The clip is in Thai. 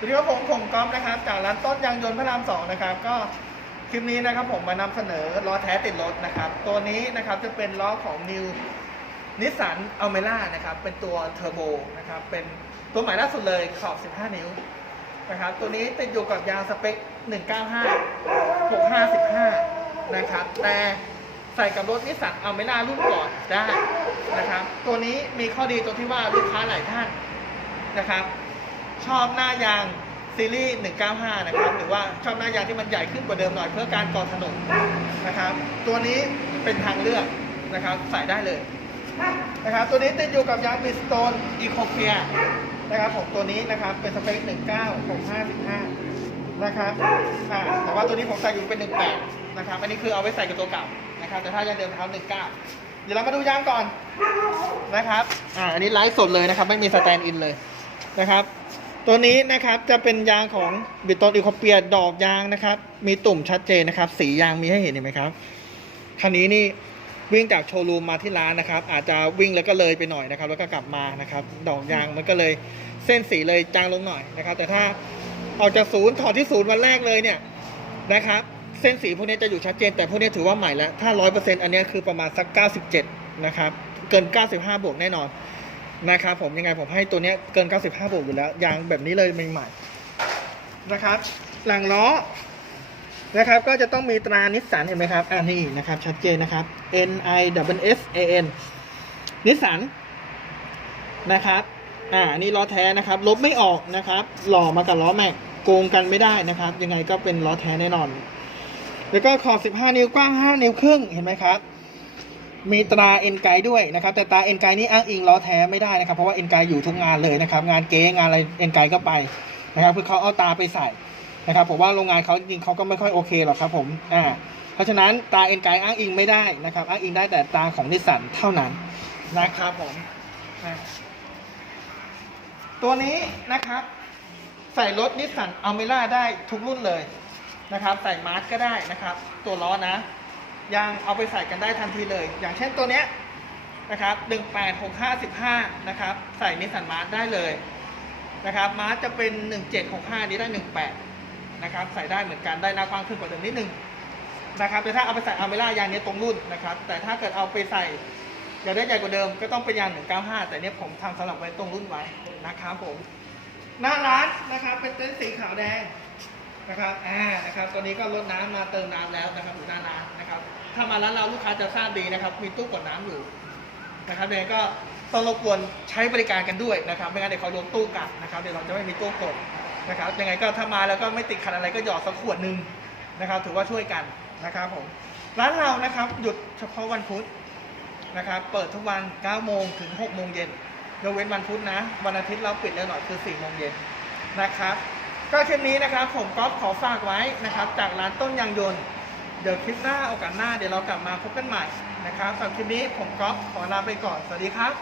สวัสดีครับผมผมก๊อฟนะครับจากร้านต้นยางยนต์พระรามสองนะครับก็คลิปนี้นะครับผมมานำเสนอล้อแท้ติดรถนะครับ ตัวนี้นะครับจะเป็นล้อของ New นิสสันอัลเมล่านะครับเป็นตัวเทอร์โบนะครับเป็นตัวใหม่ล่าสุดเลยขอบ 15 นิ้วนะครับตัวนี้ติดอยู่กับยางสเปค 195 6515นะครับแต่ใส่กับรถนิสสันอัลเมล่ารุ่นก่อนได้นะครับตัวนี้มีข้อดีตรงที่ว่าลูกค้าหลายท่านนะครับ ชอบหน้ายางซีรีส์ 195 นะครับ หรือว่าชอบหน้ายางที่มันใหญ่ขึ้นกว่าเดิมหน่อยเพื่อการก่อถนนนะครับ ตัวนี้เป็นทางเลือกนะครับ ใส่ได้เลยนะครับ ตัวนี้ติดอยู่กับยางบิสโตนอีโคเฟียนะครับผมตัวนี้นะครับเป็นสเปค 1965นะครับอ่าแต่ว่าตัวนี้ผมใส่อยู่เป็น 18 นะครับ อันนี้คือเอาไว้ใส่กับตัวเก่านะครับ แต่ถ้ายางเดิมเขา19 เดี๋ยวเรามาดูยางก่อนนะครับ อ่า อันนี้ไลฟ์สดเลยนะครับ ไม่มีสแตนด์อินเลยนะครับ ตัวนี้นะครับจะเป็นยางของบิตตอนอีโคเปียดอกยางนะครับ มีตุ่มชัดเจนนะครับ สียางมีให้เห็นเห็นไหมครับคันนี้นี่วิ่งจากโชว์รูมมาที่ร้านนะครับ อาจจะวิ่งแล้วก็เลยไปหน่อยนะครับ แล้วก็กลับมานะครับ ดอกยางมันก็เลยเส้นสีเลยจางลงหน่อยนะครับ แต่ถ้าออกจากศูนย์ถอดที่ศูนย์วันแรกเลยเนี่ยนะครับ เส้นสีพวกนี้จะอยู่ชัดเจน แต่พวกนี้ถือว่าใหม่แล้วถ้าร้อยเปอร์เซ็นต์อันนี้คือประมาณสักเก้าสิบเจ็ดนะครับ เกินเก้าสิบห้าบวกแน่นอน นะครับผมยังไงผมให้ตัวเนี้ยเกิน 95 บวกอยู่แล้วยางแบบนี้เลยใหม่ๆนะครับ หลังล้อนะครับ ก็จะต้องมีตรานิสสันเห็นไหมครับอ่านี่นะครับ ชัดเจนนะครับ N I W S A N นิสสันนะครับ อ่านนี้ล้อแท้นะครับ ลบไม่ออกนะครับ หล่อมากับล้อแม็กโกงกันไม่ได้นะครับ ยังไงก็เป็นล้อแท้แน่นอน แล้วก็ขอบ 15 นิ้วกว้าง 5 นิ้วครึ่งเห็นไหมครับ มีตราเอ็นไกด้วยนะครับ แต่ตราเอ็นไกนี่อ้างอิงล้อแท้ไม่ได้นะครับ เพราะว่าเอ็นไกอยู่ทุกงานเลยนะครับ งานเก๊งานอะไรเอ็นไกก็ไปนะครับเพื่อเขาเอาตาไปใส่นะครับผมว่าโรงงานเขาจริงเขาก็ไม่ค่อยโอเคหรอกครับผมอ่าเพราะฉะนั้นตราเอ็นไกอ้างอิงไม่ได้นะครับ อ้างอิงได้แต่ตราของนิสสันเท่านั้นนะครับผมตัวนี้นะครับ ใส่รถนิสสันอัลเมล่าได้ทุกรุ่นเลยนะครับ ใส่มาร์ก็ได้นะครับ ตัวล้อนะ ยังเอาไปใส่กันได้ทันทีเลย อย่างเช่นตัวเนี้ยนะครับ18655นะครับ ใส่นิสสันมาร์ได้เลยนะครับมาร์จะเป็น 1765 นี้ได้ 18นะครับ ใส่ได้เหมือนกันได้หน้ากว้างขึ้นกว่าเดิมนิดนึงนะครับ แต่ถ้าเอาไปใส่อาเมล่ายางนี้ตรงรุ่นนะครับ แต่ถ้าเกิดเอาไปใส่อยากได้ใหญ่กว่าเดิมก็ต้องเป็นยาง 195 แต่เนี้ยผมทำสำหรับไว้ตรงรุ่นไว้นะครับผม หน้าร้านนะครับเป็นเต็นท์สีขาวแดงนะครับ อ่า นะครับ ตอนนี้ก็รดน้ำมาเติมน้ำแล้วนะครับอยู่หน้าร้าน ถ้ามาร้านเราลูกค้าจะทราบดีนะครับ มีตู้กดน้ำอยู่นะครับเดี๋ยวก็ต้องรบกวนใช้บริการกันด้วยนะครับ ไม่งั้นเดี๋ยวเขาโดนตู้กัดนะครับ เดี๋ยวเราจะไม่มีตู้กดนะครับยังไงก็ถ้ามาแล้วก็ไม่ติดขัดอะไรก็หยอดสักขวดหนึ่งนะครับ ถือว่าช่วยกันนะครับผมร้านเรานะครับหยุดเฉพาะวันพุธนะครับ เปิดทุกวัน9โมงถึง6โมงเย็นยกเว้นวันพุธนะ วันอาทิตย์เราปิดเร็วหน่อยคือ4โมงเย็นนะครับ ก็คลิปนี้นะครับผมก๊อฟขอฝากไว้นะครับ จากร้านต้นยางยนต์ เดี๋ยวคลิปหน้าโอกาสหน้าเดี๋ยวเรากลับมาพบกันใหม่นะครับสำหรับคลิปนี้ผมก๊อฟขอลาไปก่อน สวัสดีครับ